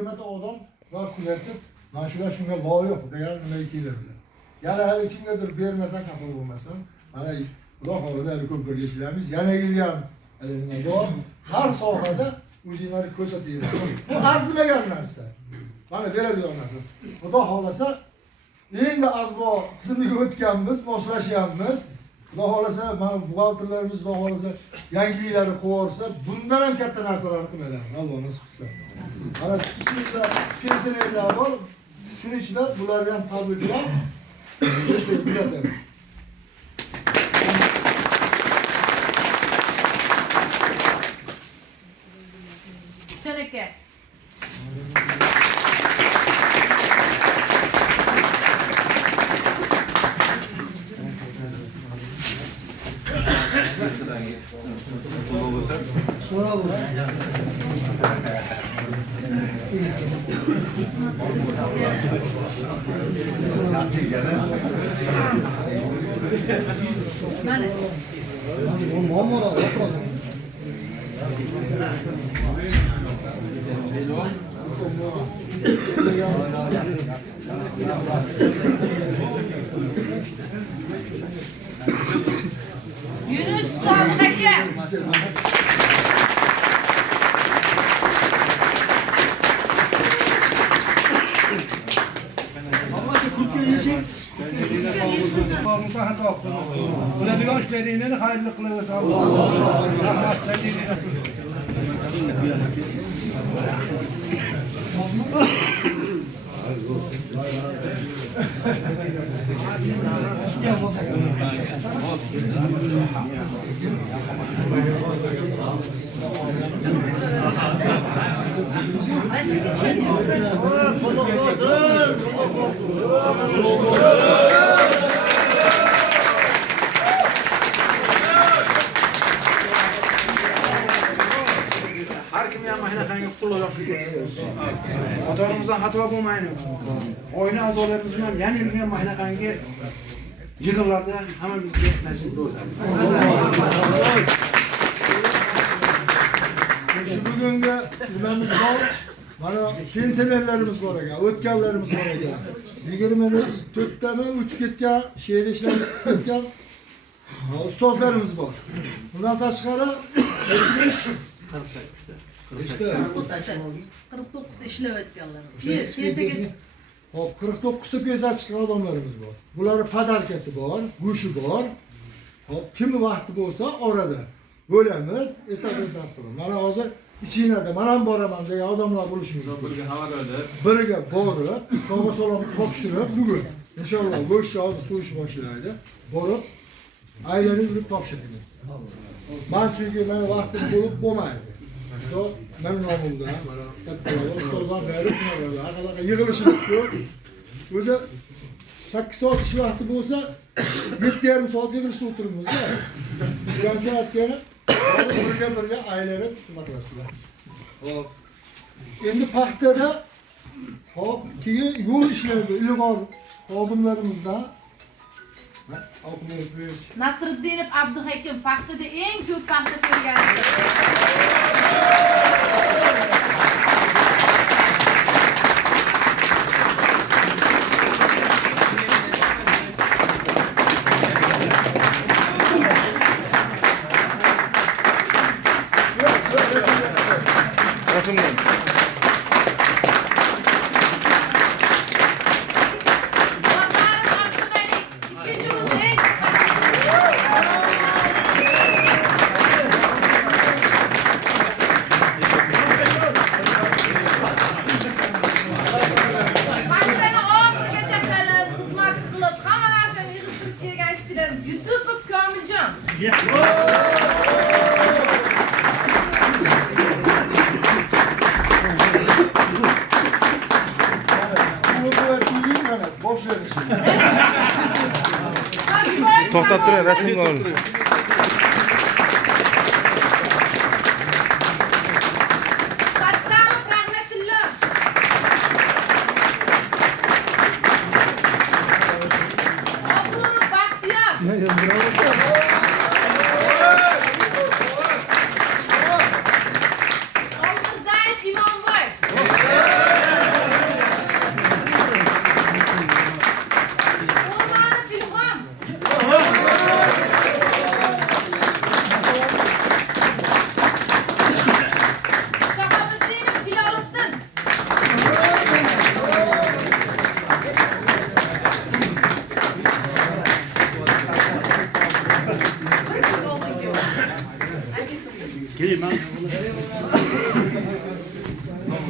20 odam var kuletib, mana shular shunga loyiq degan nima keladi. Yana hali kimgadir bermasan xafa bo'lmasin. Mana Xudo xolida ko'p birga ishlaymiz. Yana yilgan har sohada o'zinglarni ko'rsataylik. Bu arzimagan narsa. Mana beradigan narsa. Xudo xolasa endi azbo tizimiga o'tganmiz, moslashyapmiz. Xudo xolasa mana buxgalterlarimiz Xudo xolasa yangiliklarni qo'yarsa, bundan ham katta narsalarni qilmaymiz. Alloh nasib qilsa. Mana ichimizda pensionerlar bor. Shuning ichida bularni ham tabriklab kuzatamiz. Teneke. Yunus Sadık Hakem. Biladigan ishlaringni xayrli qilaversin. Alloh rahmatlaringni Har kim ham mana qanday qulluq yoshlik Otarimizdan xato bo'lmaydi. Oila a'zolarimiz ham yana yurgan mana qanday yig'inlarda hammamizga nasib bo'lsin. Shu bugungi nimamiz bor. Mana pensionerlarimiz bor ekan, o'tganlarimiz bor ekan. 24tami o'tib ketgan, she'rda ishlab ketgan ustozlarimiz bor. Bundan tashqari 49 ishlab o'tganlar. Hop 49 ta pensiya chiqqan odamlarimiz bor. Bularning podarkasi bor, go'shi bor. Hop kim vaqti bo'lsa orada bo'lamiz, etap qilib. Mana hozir ichinglarda men ham boraman degan odamlar bo'lishi mumkin. Birga borib, tog'a salom topshirib bugun inshaalloh go'sht hozir so'yish boshlaydi. Borib aylanib yurib topshiramiz. Men chunki meni vaqtim bo'lib bo'lmaydi. Shu men nomimdan mana kattalar ustozlar berib haqida yig'ilishimiz ko'p. O'zi 8 soat ish vaqti bo'lsa 7,5 soat yig'ilishda o'tiribmiz-da. Qancha aytgani birga aylanib nima qilasizlar. Hop. Endi paxtada hop keyin yo'l ishlarida ilg'or xodimlarimizdan Nasriddinov Abduhakim paxtada eng ko'p paxta tergan. Yusupov Komiljon. To'xtab turing, rasmga olin. Olmazzayev Imonboy. Gelin ben.